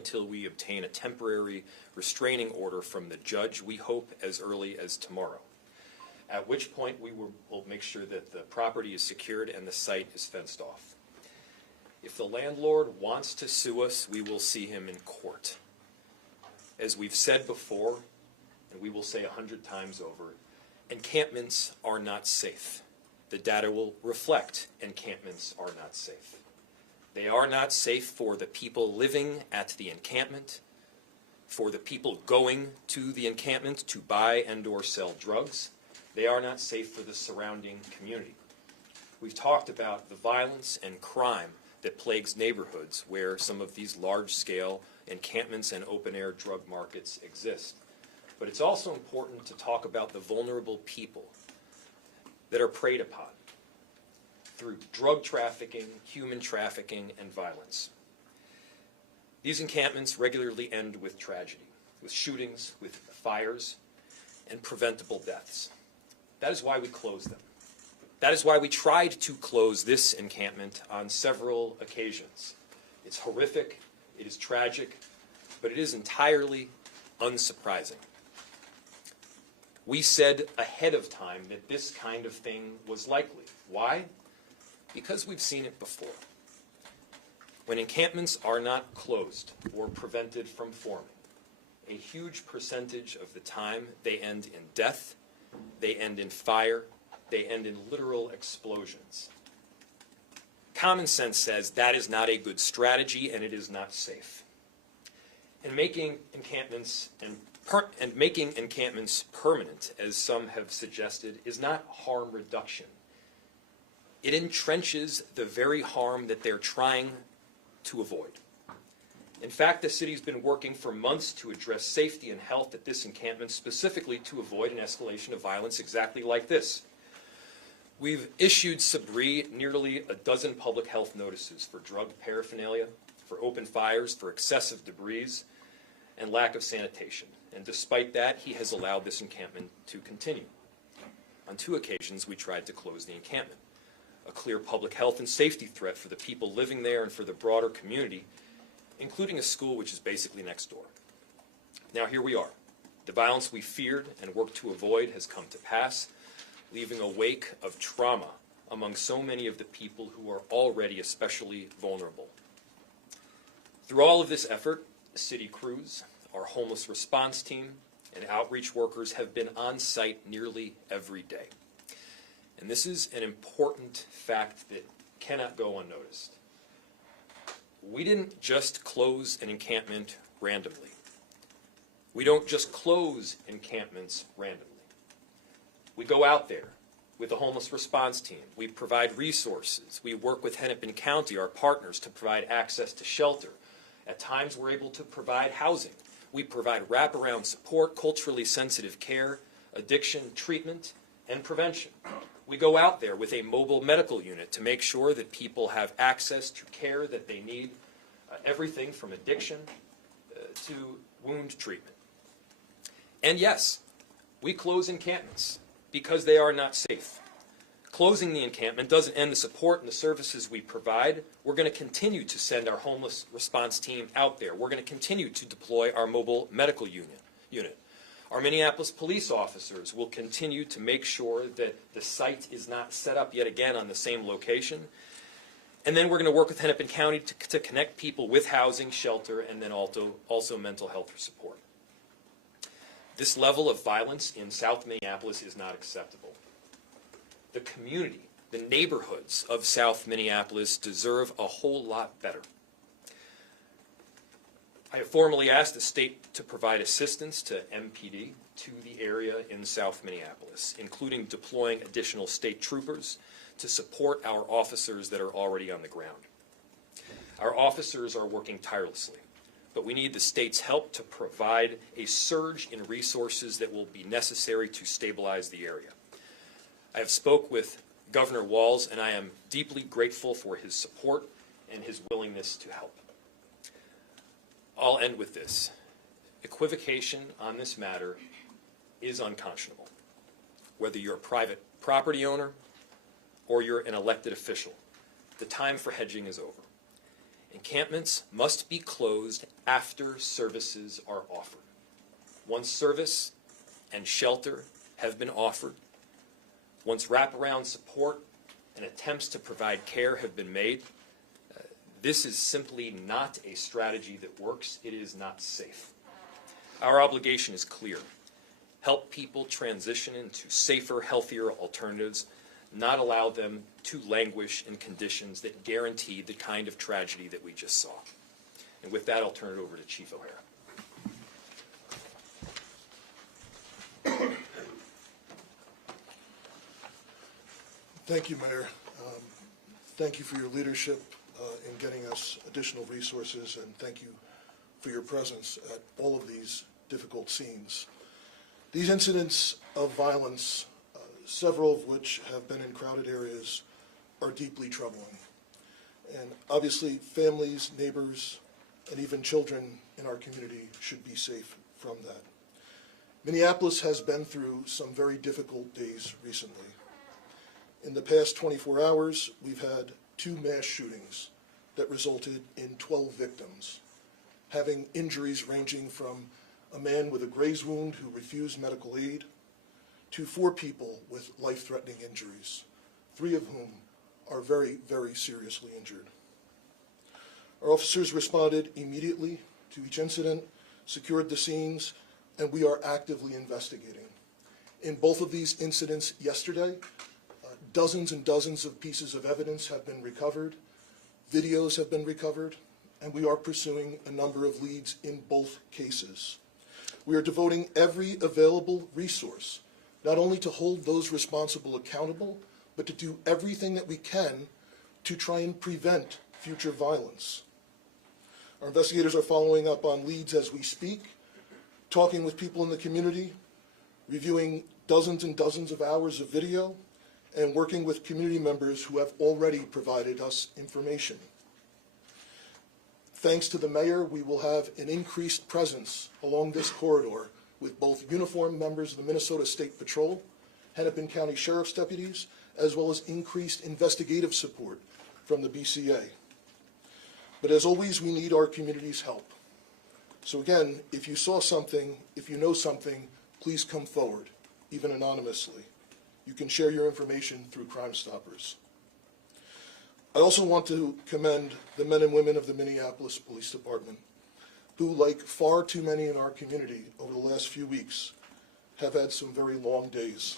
until we obtain a temporary restraining order from the judge, we hope as early as tomorrow, at which point we will make sure that the property is secured and the site is fenced off. If the landlord wants to sue us, we will see him in court. As we've said before, and we will say 100 times over, encampments are not safe. The data will reflect encampments are not safe. They are not safe for the people living at the encampment, for the people going to the encampment to buy and or sell drugs. They are not safe for the surrounding community. We've talked about the violence and crime that plagues neighborhoods where some of these large-scale encampments and open-air drug markets exist. But it's also important to talk about the vulnerable people that are preyed upon through drug trafficking, human trafficking, and violence. These encampments regularly end with tragedy, with shootings, with fires, and preventable deaths. That is why we close them. That is why we tried to close this encampment on several occasions. It's horrific, it is tragic, but it is entirely unsurprising. We said ahead of time that this kind of thing was likely. Why? Because we've seen it before. When encampments are not closed or prevented from forming, a huge percentage of the time they end in death, they end in fire, they end in literal explosions. Common sense says that is not a good strategy and it is not safe. And making encampments permanent, as some have suggested, is not harm reduction. It entrenches the very harm that they're trying to avoid. In fact, the city's been working for months to address safety and health at this encampment, specifically to avoid an escalation of violence exactly like this. We've issued Sabri nearly a dozen public health notices for drug paraphernalia, for open fires, for excessive debris, and lack of sanitation. And despite that, he has allowed this encampment to continue. On 2 occasions, we tried to close the encampment. A clear public health and safety threat for the people living there and for the broader community, including a school which is basically next door. Now here we are. The violence we feared and worked to avoid has come to pass, leaving a wake of trauma among so many of the people who are already especially vulnerable. Through all of this effort, city crews, our homeless response team, and outreach workers have been on site nearly every day. And this is an important fact that cannot go unnoticed. We didn't just close an encampment randomly. We don't just close encampments randomly. We go out there with the homeless response team. We provide resources. We work with Hennepin County, our partners, to provide access to shelter. At times, we're able to provide housing. We provide wraparound support, culturally sensitive care, addiction treatment, and prevention. We go out there with a mobile medical unit to make sure that people have access to care that they need, everything from addiction to wound treatment. And yes, we close encampments because they are not safe. Closing the encampment doesn't end the support and the services we provide. We're going to continue to send our homeless response team out there. We're going to continue to deploy our mobile medical unit. Our Minneapolis police officers will continue to make sure that the site is not set up yet again on the same location. And then we're going to work with Hennepin County to connect people with housing, shelter, and then also mental health support. This level of violence in South Minneapolis is not acceptable. The community, the neighborhoods of South Minneapolis deserve a whole lot better. I have formally asked the state to provide assistance to MPD to the area in South Minneapolis, including deploying additional state troopers to support our officers that are already on the ground. Our officers are working tirelessly, but we need the state's help to provide a surge in resources that will be necessary to stabilize the area. I have spoke with Governor Walz, and I am deeply grateful for his support and his willingness to help. I'll end with this. Equivocation on this matter is unconscionable. Whether you're a private property owner or you're an elected official, the time for hedging is over. Encampments must be closed after services are offered. Once service and shelter have been offered, once wraparound support and attempts to provide care have been made, this is simply not a strategy that works. It is not safe. Our obligation is clear. Help people transition into safer, healthier alternatives, not allow them to languish in conditions that guarantee the kind of tragedy that we just saw. And with that, I'll turn it over to Chief O'Hara. Thank you, Mayor. Thank you for your leadership in getting us additional resources, and thank you for your presence at all of these difficult scenes. These incidents of violence, several of which have been in crowded areas, are deeply troubling. And obviously, families, neighbors, and even children in our community should be safe from that. Minneapolis has been through some very difficult days recently. In the past 24 hours, we've had 2 mass shootings that resulted in 12 victims, having injuries ranging from a man with a graze wound who refused medical aid to 4 people with life-threatening injuries, 3 of whom are very, very seriously injured. Our officers responded immediately to each incident, secured the scenes, and we are actively investigating. In both of these incidents yesterday, dozens and dozens of pieces of evidence have been recovered, videos have been recovered, and we are pursuing a number of leads in both cases. We are devoting every available resource, not only to hold those responsible accountable, but to do everything that we can to try and prevent future violence. Our investigators are following up on leads as we speak, talking with people in the community, reviewing dozens and dozens of hours of video, and working with community members who have already provided us information. Thanks to the mayor, we will have an increased presence along this corridor with both uniformed members of the Minnesota State Patrol, Hennepin County Sheriff's deputies, as well as increased investigative support from the BCA. But as always, we need our community's help. So again, if you saw something, if you know something, please come forward, even anonymously. You can share your information through Crime Stoppers. I also want to commend the men and women of the Minneapolis Police Department, who, like far too many in our community over the last few weeks, have had some very long days.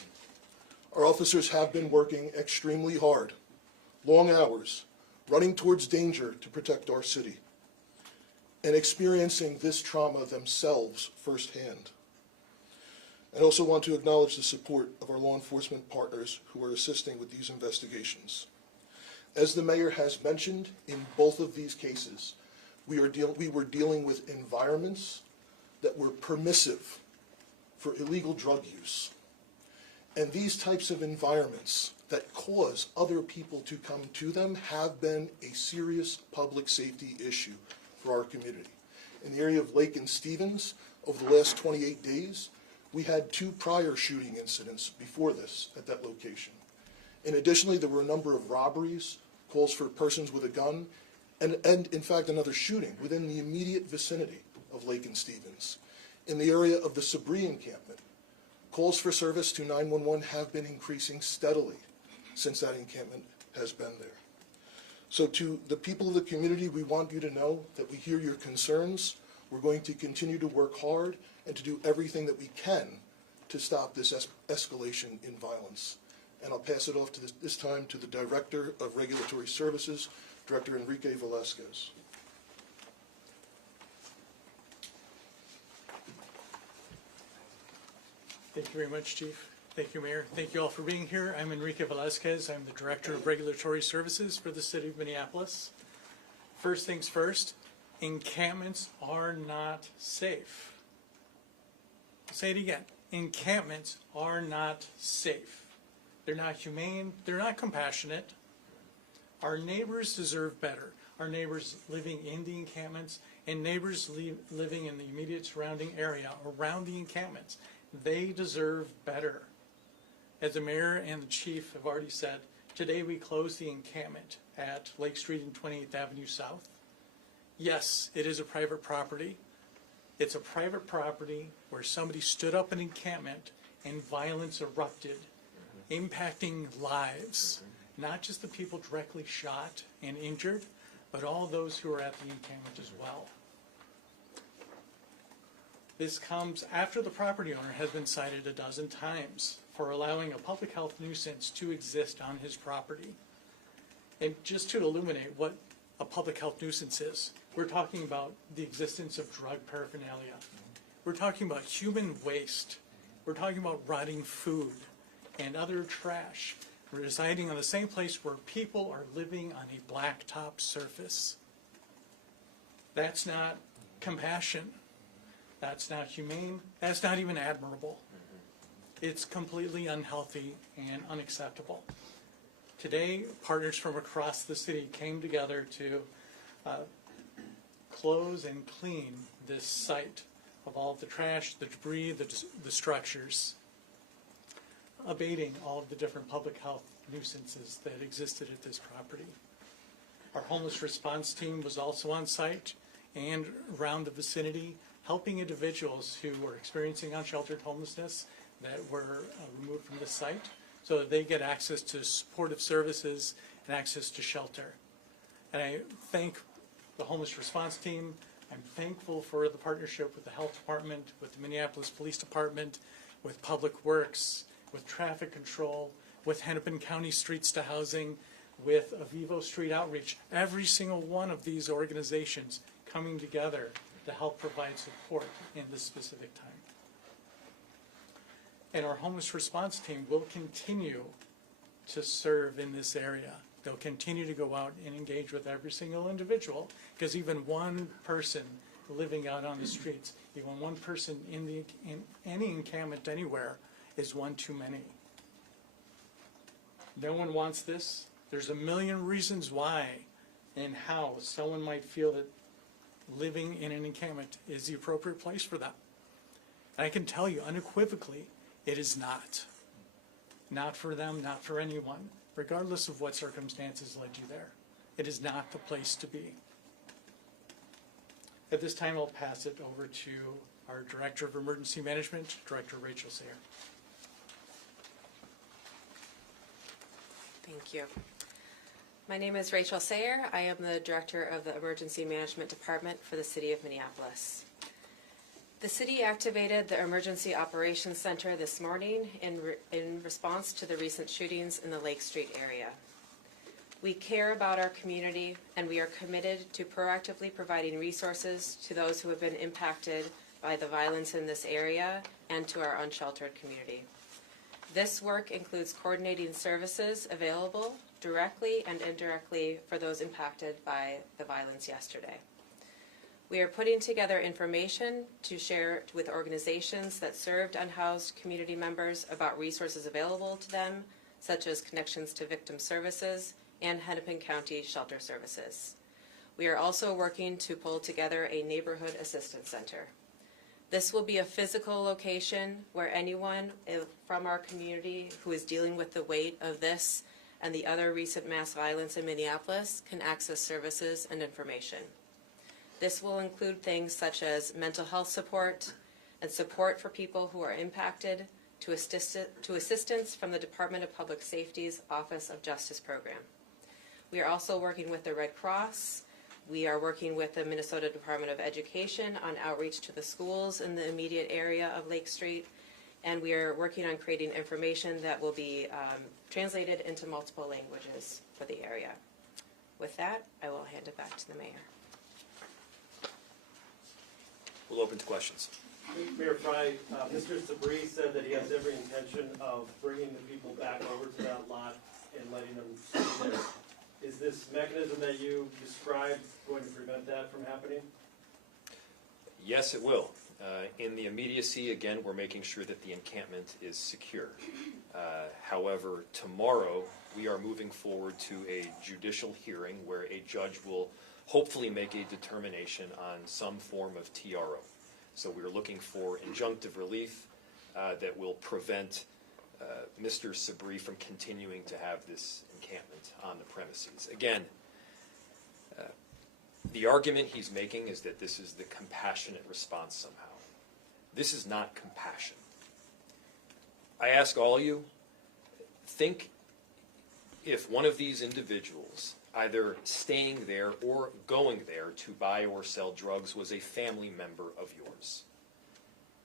Our officers have been working extremely hard, long hours, running towards danger to protect our city, and experiencing this trauma themselves firsthand. I also want to acknowledge the support of our law enforcement partners who are assisting with these investigations. As the mayor has mentioned, in both of these cases, we were dealing with environments that were permissive for illegal drug use. And these types of environments that cause other people to come to them have been a serious public safety issue for our community. In the area of Lake and Stevens, over the last 28 days, we had 2 prior shooting incidents before this at that location. And additionally, there were a number of robberies, calls for persons with a gun, and in fact another shooting within the immediate vicinity of Lake and Stevens. In the area of the Sabri encampment, calls for service to 911 have been increasing steadily since that encampment has been there. So to the people of the community, we want you to know that we hear your concerns. We're going to continue to work hard and to do everything that we can to stop this escalation in violence. And I'll pass it off to this time to the Director of Regulatory Services, Director Enrique Velasquez. Thank you very much, Chief. Thank you, Mayor. Thank you all for being here. I'm Enrique Velasquez. I'm the Director of Regulatory Services for the City of Minneapolis. First things first, encampments are not safe. I'll say it again. Encampments are not safe. They're not humane. They're not compassionate. Our neighbors deserve better. Our neighbors living in the encampments and neighbors living in the immediate surrounding area around the encampments, they deserve better. As the mayor and the chief have already said, today we closed the encampment at Lake Street and 28th Avenue South. Yes, it is a private property. It's a private property where somebody stood up an encampment and violence erupted, impacting lives, not just the people directly shot and injured, but all those who are at the encampment as well. This comes after the property owner has been cited a dozen times for allowing a public health nuisance to exist on his property. And just to illuminate what a public health nuisance is, we're talking about the existence of drug paraphernalia. We're talking about human waste. We're talking about rotting food and other trash residing on the same place where people are living on a blacktop surface. That's not compassion. That's not humane. That's not even admirable. It's completely unhealthy and unacceptable. Today, partners from across the city came together to close and clean this site of all of the trash, the debris, the structures, abating all of the different public health nuisances that existed at this property. Our homeless response team was also on site and around the vicinity, helping individuals who were experiencing unsheltered homelessness that were removed from the site so that they get access to supportive services and access to shelter. And I thank the homeless response team. I'm thankful for the partnership with the health department, with the Minneapolis Police Department, with Public Works, with traffic control, with Hennepin County Streets to Housing, with Avivo Street Outreach. Every single one of these organizations coming together to help provide support in this specific time. And our homeless response team will continue to serve in this area. They'll continue to go out and engage with every single individual, because even one person living out on the streets, even one person in any encampment anywhere is one too many. No one wants this. There's a million reasons why and how someone might feel that living in an encampment is the appropriate place for them. And I can tell you unequivocally, it is not. Not for them, not for anyone, regardless of what circumstances led you there. It is not the place to be. At this time, I'll pass it over to our Director of Emergency Management, Director Rachel Sayer. Thank you. My name is Rachel Sayer. I am the Director of the Emergency Management Department for the City of Minneapolis. The city activated the Emergency Operations Center this morning in response to the recent shootings in the Lake Street area. We care about our community, and we are committed to proactively providing resources to those who have been impacted by the violence in this area and to our unsheltered community. This work includes coordinating services available directly and indirectly for those impacted by the violence yesterday. We are putting together information to share with organizations that served unhoused community members about resources available to them, such as Connections to Victim Services and Hennepin County Shelter Services. We are also working to pull together a neighborhood assistance center. This will be a physical location where anyone from our community who is dealing with the weight of this and the other recent mass violence in Minneapolis can access services and information. This will include things such as mental health support and support for people who are impacted, to assistance from the Department of Public Safety's Office of Justice Program. We are also working with the Red Cross. We are working with the Minnesota Department of Education on outreach to the schools in the immediate area of Lake Street. And we are working on creating information that will be translated into multiple languages for the area. With that, I will hand it back to the mayor. We'll open to questions. Mayor Fry, Mr. Sabri said that he has every intention of bringing the people back over to that lot and letting them stay there. Is this mechanism that you described going to prevent that from happening? Yes, it will. In the immediacy, again, we're making sure that the encampment is secure. However, tomorrow we are moving forward to a judicial hearing where a judge will hopefully make a determination on some form of TRO. So we're looking for injunctive relief that will prevent Mr. Sabri from continuing to have this encampment on the premises. Again, The argument he's making is that this is the compassionate response somehow. This is not compassion. I ask all you, think if one of these individuals, either staying there or going there to buy or sell drugs, was a family member of yours.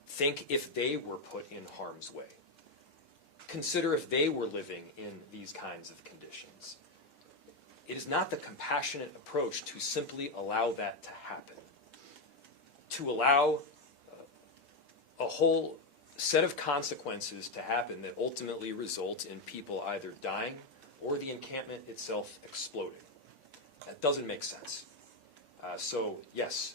Think if they were put in harm's way. Consider if they were living in these kinds of conditions. It is not the compassionate approach to simply allow that to happen. To allow a whole set of consequences to happen that ultimately result in people either dying or the encampment itself exploding. That doesn't make sense. So yes,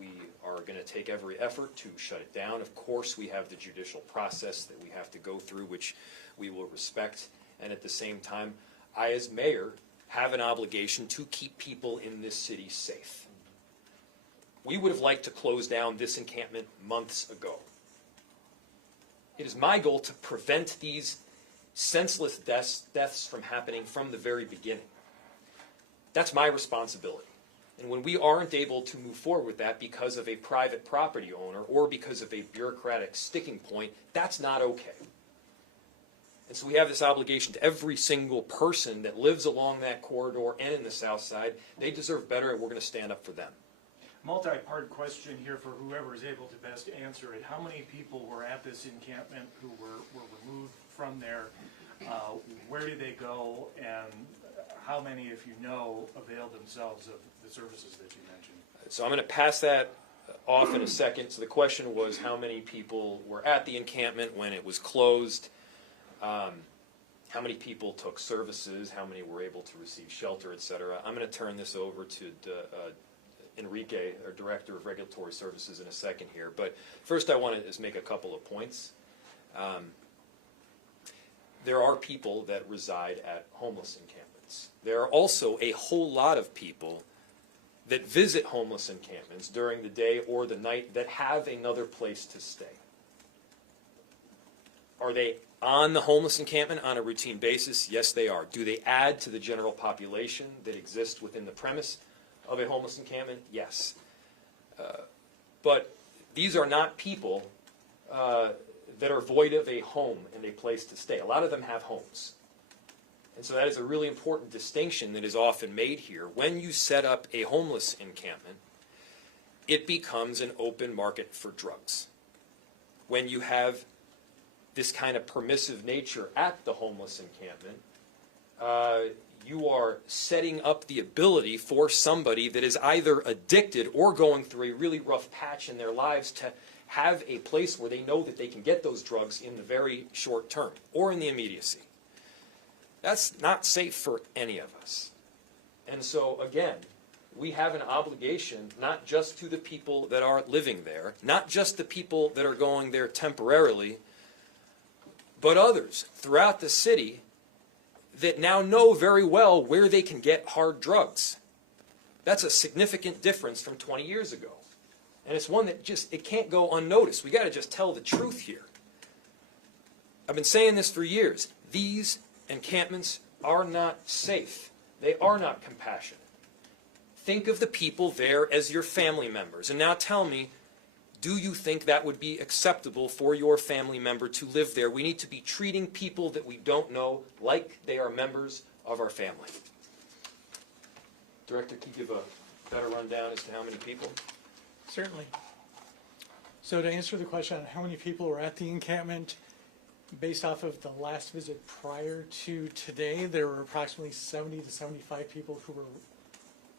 we are going to take every effort to shut it down. Of course, we have the judicial process that we have to go through, which we will respect. And at the same time, I, as mayor, have an obligation to keep people in this city safe. We would have liked to close down this encampment months ago. It is my goal to prevent these senseless deaths from happening from the very beginning. That's my responsibility. And when we aren't able to move forward with that because of a private property owner or because of a bureaucratic sticking point, that's not okay. And so we have this obligation to every single person that lives along that corridor and in the south side. They deserve better, and we're going to stand up for them. Multi-part question here for whoever is able to best answer it. How many people were at this encampment who were removed from there? Where did they go? And how many, if you know, availed themselves of the services that you mentioned? So I'm going to pass that off in a second. So the question was how many people were at the encampment when it was closed, how many people took services, how many were able to receive shelter, et cetera. I'm going to turn this over to Enrique, our Director of Regulatory Services, in a second here. But first I want to just make a couple of points. There are people that reside at homeless encampments. There are also a whole lot of people that visit homeless encampments during the day or the night that have another place to stay. Are they on the homeless encampment on a routine basis? Yes, they are. Do they add to the general population that exists within the premise of a homeless encampment? Yes. But these are not people that are void of a home and a place to stay. A lot of them have homes. And so that is a really important distinction that is often made here. When you set up a homeless encampment, it becomes an open market for drugs. When you have this kind of permissive nature at the homeless encampment, you are setting up the ability for somebody that is either addicted or going through a really rough patch in their lives to have a place where they know that they can get those drugs in the very short term or in the immediacy. That's not safe for any of us. And so, again, we have an obligation not just to the people that are living there, not just the people that are going there temporarily, but others throughout the city that now know very well where they can get hard drugs. That's a significant difference from 20 years ago. And it's one that it can't go unnoticed. We got to just tell the truth here. I've been saying this for years. These encampments are not safe. They are not compassionate. Think of the people there as your family members. And now tell me, do you think that would be acceptable for your family member to live there? We need to be treating people that we don't know like they are members of our family. Director, can you give a better rundown as to how many people? Certainly. So to answer the question on how many people were at the encampment, based off of the last visit prior to today, there were approximately 70 to 75 people who were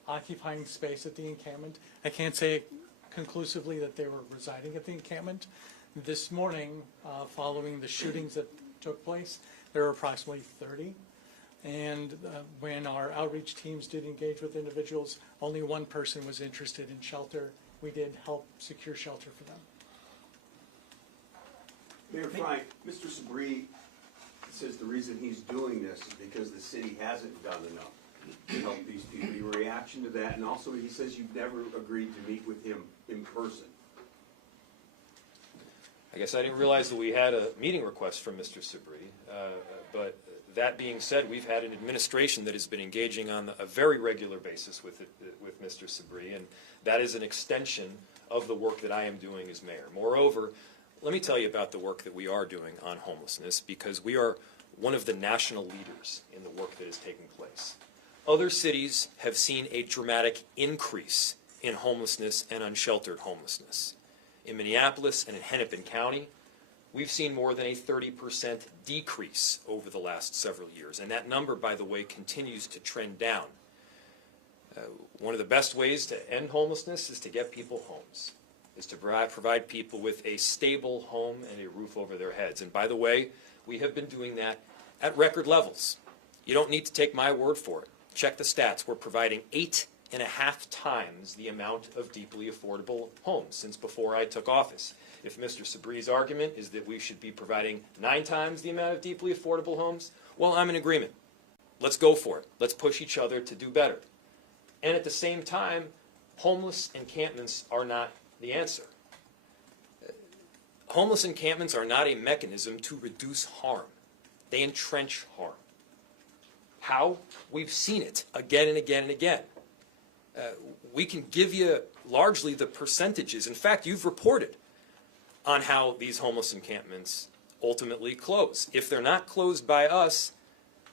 occupying space at the encampment. I can't say conclusively that they were residing at the encampment. This morning, following the shootings that took place, there were approximately 30. And when our outreach teams did engage with individuals, only one person was interested in shelter. We did help secure shelter for them. Mayor Frank, Mr. Sabri says the reason he's doing this is because the city hasn't done enough to help these people. Your reaction to that, and also he says you've never agreed to meet with him in person. I guess I didn't realize that we had a meeting request from Mr. Sabri, but That being said, we've had an administration that has been engaging on a very regular basis with Mr. Sabri, and that is an extension of the work that I am doing as mayor. Moreover, let me tell you about the work that we are doing on homelessness, because we are one of the national leaders in the work that is taking place. Other cities have seen a dramatic increase in homelessness and unsheltered homelessness. In Minneapolis and in Hennepin County, we've seen more than a 30% decrease over the last several years. And that number, by the way, continues to trend down. One of the best ways to end homelessness is to get people homes, is to provide people with a stable home and a roof over their heads. And by the way, we have been doing that at record levels. You don't need to take my word for it. Check the stats. We're providing 8.5 times the amount of deeply affordable homes since before I took office. If Mr. Sabri's argument is that we should be providing 9 times the amount of deeply affordable homes, well, I'm in agreement. Let's go for it. Let's push each other to do better. And at the same time, homeless encampments are not the answer. Homeless encampments are not a mechanism to reduce harm. They entrench harm. How? We've seen it again and again and again. We can give you largely the percentages. In fact, you've reported on how these homeless encampments ultimately close. If they're not closed by us,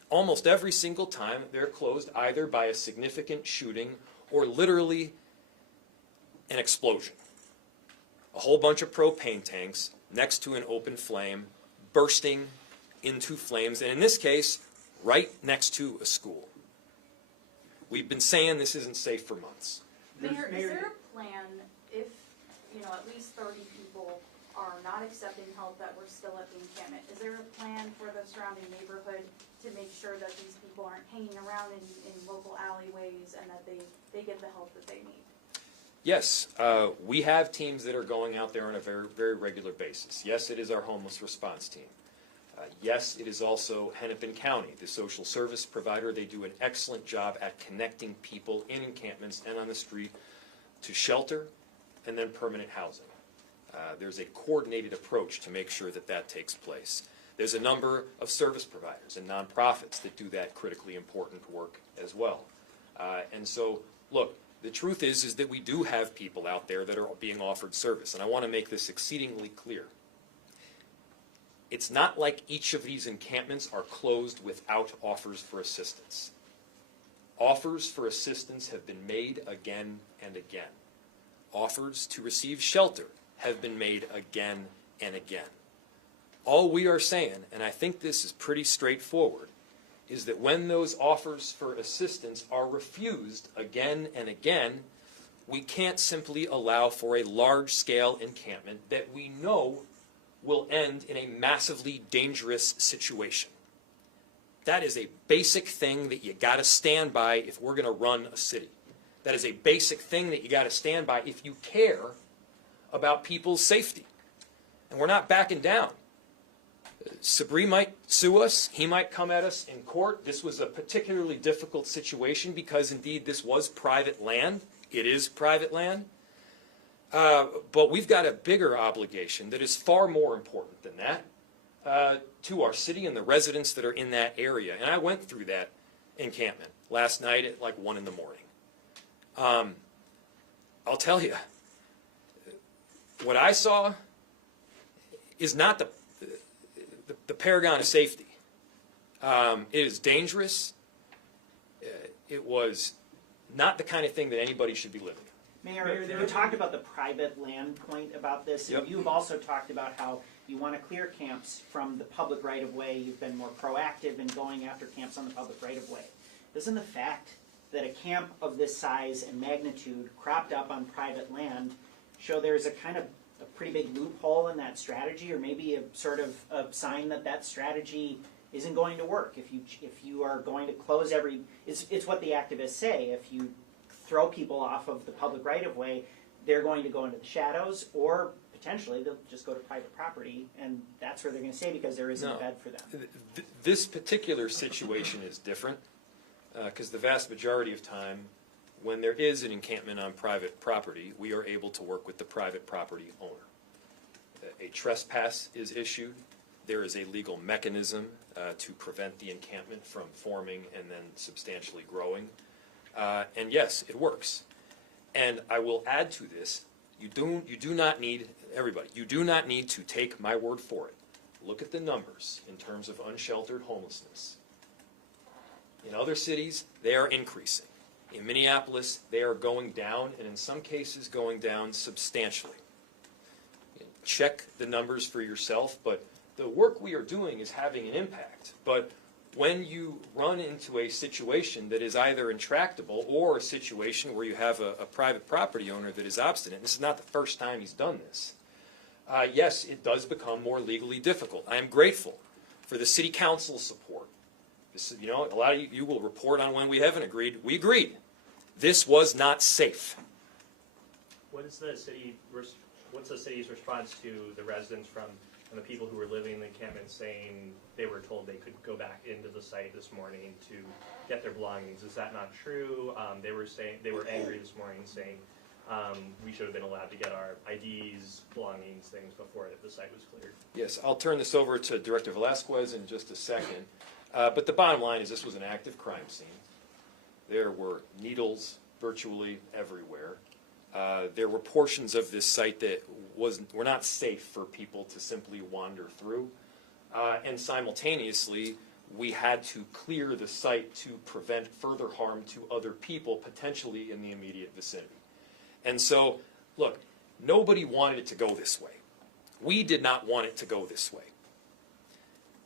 almost every single time they're closed either by a significant shooting or literally an explosion. A whole bunch of propane tanks next to an open flame bursting into flames, and in this case, right next to a school. We've been saying this isn't safe for months. Mayor, is there a plan if, at least 30 people are not accepting help that we're still at the encampment? Is there a plan for the surrounding neighborhood to make sure that these people aren't hanging around in local alleyways and that they get the help that they need? Yes, we have teams that are going out there on a very, very regular basis. Yes, it is our homeless response team. Yes, it is also Hennepin County, the social service provider. They do an excellent job at connecting people in encampments and on the street to shelter and then permanent housing. There's a coordinated approach to make sure that that takes place. There's a number of service providers and nonprofits that do that critically important work as well. And so, look, the truth is that we do have people out there that are being offered service, and I want to make this exceedingly clear. It's not like each of these encampments are closed without offers for assistance. Offers for assistance have been made again and again. Offers to receive shelter have been made again and again. All we are saying, and I think this is pretty straightforward, is that when those offers for assistance are refused again and again, we can't simply allow for a large-scale encampment that we know will end in a massively dangerous situation. That is a basic thing that you got to stand by if we're going to run a city. That is a basic thing that you got to stand by if you care about people's safety. And we're not backing down. Sabri might sue us. He might come at us in court. This was a particularly difficult situation because, indeed, this was private land. It is private land. But we've got a bigger obligation that is far more important than that to our city and the residents that are in that area. And I went through that encampment last night at like 1 in the morning. I'll tell you, what I saw is not the paragon of safety. It is dangerous. It was not the kind of thing that anybody should be living in. Mayor, you talked about the private land point about this, Yep. and you've also talked about how you want to clear camps from the public right-of-way. You've been more proactive in going after camps on the public right-of-way. Doesn't the fact that a camp of this size and magnitude cropped up on private land show there's a kind of a pretty big loophole in that strategy, or maybe a sort of a sign that that strategy isn't going to work? If you are going to close it's what the activists say. If you throw people off of the public right-of-way, they're going to go into the shadows, or potentially they'll just go to private property, and that's where they're going to stay because there isn't a bed for them. This particular situation is different because the vast majority of time, when there is an encampment on private property, we are able to work with the private property owner. A trespass is issued. there is a legal mechanism to prevent the encampment from forming and then substantially growing. And yes, it works. And I will add to this, you do not need, everybody, you do not need to take my word for it. Look at the numbers in terms of unsheltered homelessness. In other cities, they are increasing. In Minneapolis, they are going down, and in some cases going down substantially. Check the numbers for yourself, but the work we are doing is having an impact. But when you run into a situation that is either intractable or a situation where you have a private property owner that is obstinate, and this is not the first time he's done this, yes, it does become more legally difficult. I am grateful for the city council's support. This, you know, a lot of you will report on when we haven't agreed. We agreed. This was not safe. What's the city's response to the residents from the people who were living in the encampment saying they were told they could go back into the site this morning to get their belongings? Is that not true? They were angry this morning, saying we should have been allowed to get our IDs, belongings, things before the site was cleared. Yes, I'll turn this over to Director Velasquez in just a second. But the bottom line is this was an active crime scene. There were needles virtually everywhere. There were portions of this site that were not safe for people to simply wander through. And simultaneously, we had to clear the site to prevent further harm to other people, potentially in the immediate vicinity. And so, look, nobody wanted it to go this way. We did not want it to go this way.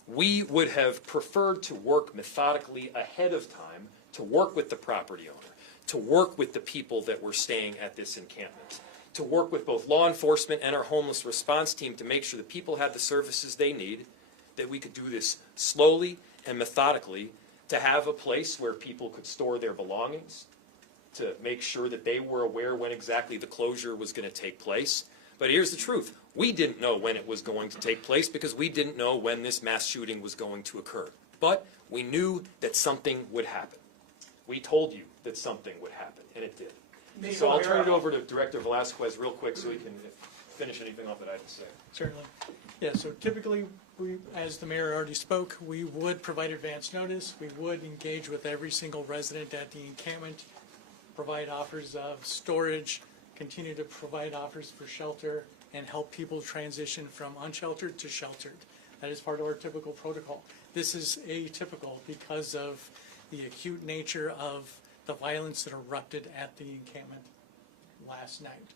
We would have preferred to work methodically ahead of time, to work with the property owner, to work with the people that were staying at this encampment, to work with both law enforcement and our homeless response team to make sure that people had the services they need, that we could do this slowly and methodically, to have a place where people could store their belongings, to make sure that they were aware when exactly the closure was going to take place. But here's the truth. We didn't know when it was going to take place because we didn't know when this mass shooting was going to occur. But we knew that something would happen. We told you that something would happen, and it did. So I'll turn it over to Director Velasquez real quick so he can finish anything off that I had to say. Certainly. Yeah, so typically, as the mayor already spoke, we would provide advance notice. We would engage with every single resident at the encampment, provide offers of storage, continue to provide offers for shelter, and help people transition from unsheltered to sheltered. That is part of our typical protocol. This is atypical because of the acute nature of the violence that erupted at the encampment last night.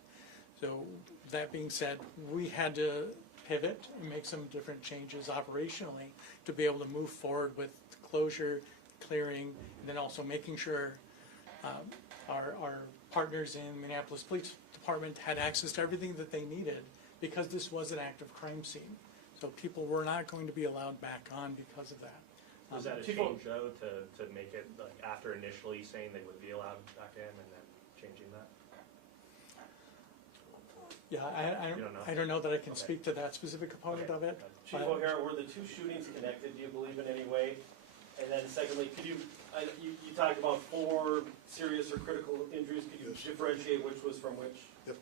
So that being said, we had to pivot and make some different changes operationally to be able to move forward with closure, clearing, and then also making sure our partners in Minneapolis Police Department had access to everything that they needed because this was an active crime scene. So people were not going to be allowed back on because of that. Was that a change, though, to make it like after initially saying they would be allowed back in and then changing that? Yeah, I don't know that I can speak to that specific component of it. Chief O'Hara, were the two shootings connected, do you believe, in any way? And then secondly, could you talked about 4 serious or critical injuries. Could you differentiate which was from which? Yep.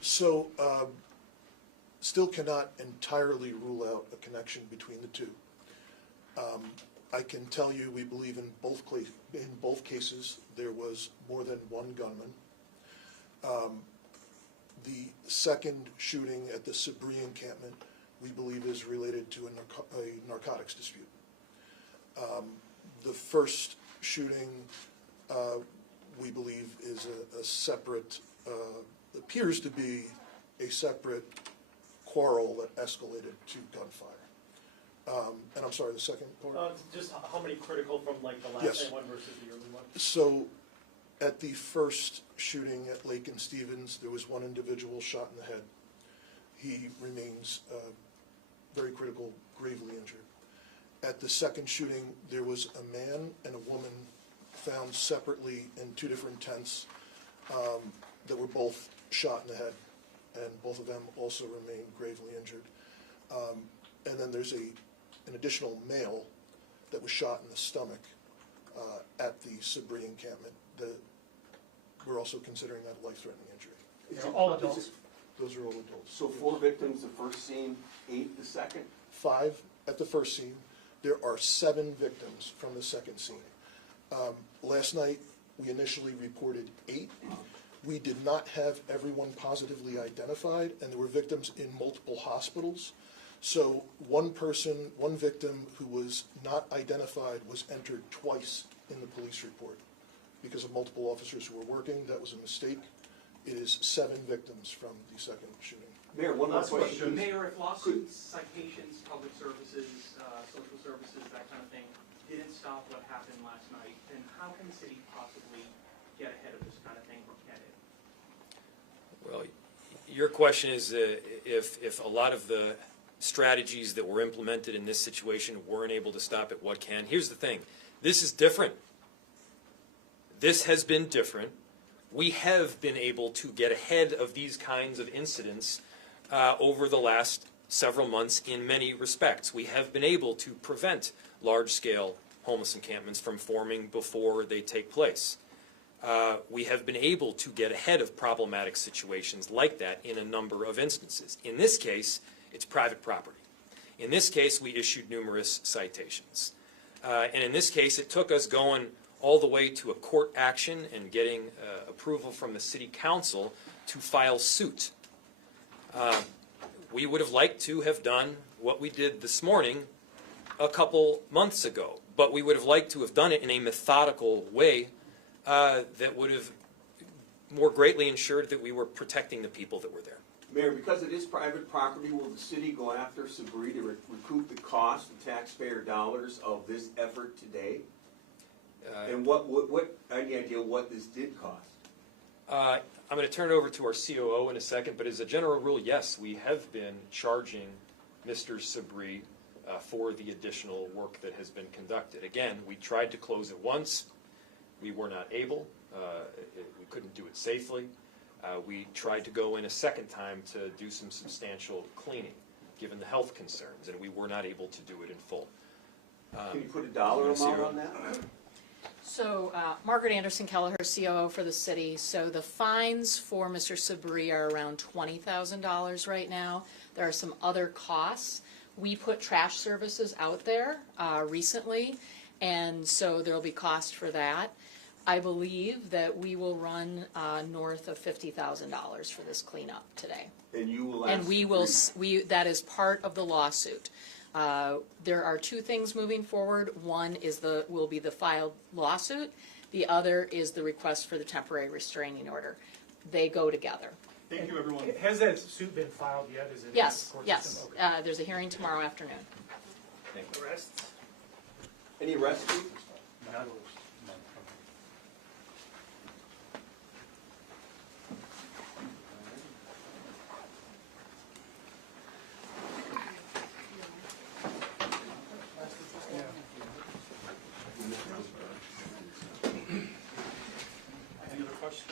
So, still cannot entirely rule out a connection between the two. I can tell you we believe in both cases there was more than one gunman. The second shooting at the Sabri encampment we believe is related to a narcotics dispute. The first shooting we believe is a separate, appears to be a separate quarrel that escalated to gunfire. And I'm sorry, the second part? Just how many critical from like the last one versus the early one? So at the first shooting at Lake and Stevens, there was one individual shot in the head. He remains very critical, gravely injured. At the second shooting, there was a man and a woman found separately in 2 different tents that were both shot in the head, and both of them also remain gravely injured. And then there's an additional male that was shot in the stomach at the Sabri encampment. We're also considering that a life-threatening injury. All adults? Those are all adults. So 4 victims the first scene, 8 the second? 5 at the first scene. There are 7 victims from the second scene. Last night, we initially reported 8. We did not have everyone positively identified, and there were victims in multiple hospitals. So one victim who was not identified was entered twice in the police report because of multiple officers who were working. That was a mistake. It is 7 victims from the second shooting. Mayor, one last question. Mayor, if lawsuits, citations, public services, social services, that kind of thing, didn't stop what happened last night, then how can the city possibly get ahead of this kind of thing, or can it? Well, your question is if a lot of the strategies that were implemented in this situation weren't able to stop it, what can? Here's the thing. This is different. This has been different. We have been able to get ahead of these kinds of incidents over the last several months in many respects. We have been able to prevent large-scale homeless encampments from forming before they take place. We have been able to get ahead of problematic situations like that in a number of instances. In this case, it's private property. In this case, we issued numerous citations. And in this case, it took us going all the way to a court action and getting approval from the city council to file suit. We would have liked to have done what we did this morning a couple months ago, but we would have liked to have done it in a methodical way that would have more greatly ensured that we were protecting the people that were there. Mayor, because it is private property, will the city go after Sabri to recoup the cost of taxpayer dollars of this effort today? And what any idea what this did cost? I'm going to turn it over to our COO in a second, but as a general rule, yes, we have been charging Mr. Sabri for the additional work that has been conducted. Again, we tried to close it once. We were not able. We couldn't do it safely. We tried to go in a second time to do some substantial cleaning, given the health concerns, and we were not able to do it in full. Can you put a dollar amount on that? So Margaret Anderson Kelleher, COO for the city. So the fines for Mr. Sabri are around $20,000 right now. There are some other costs. We put trash services out there recently, and so there will be cost for that. I believe that we will run north of $50,000 for this cleanup today. And you will ask And we will. That is part of the lawsuit. There are 2 things moving forward. One is will be the filed lawsuit. The other is the request for the temporary restraining order. They go together. Thank you, everyone. Has that suit been filed yet? Is it Yes, in the court yes. system? Okay. There's a hearing tomorrow afternoon. Arrests? Any arrests? None. Any other questions?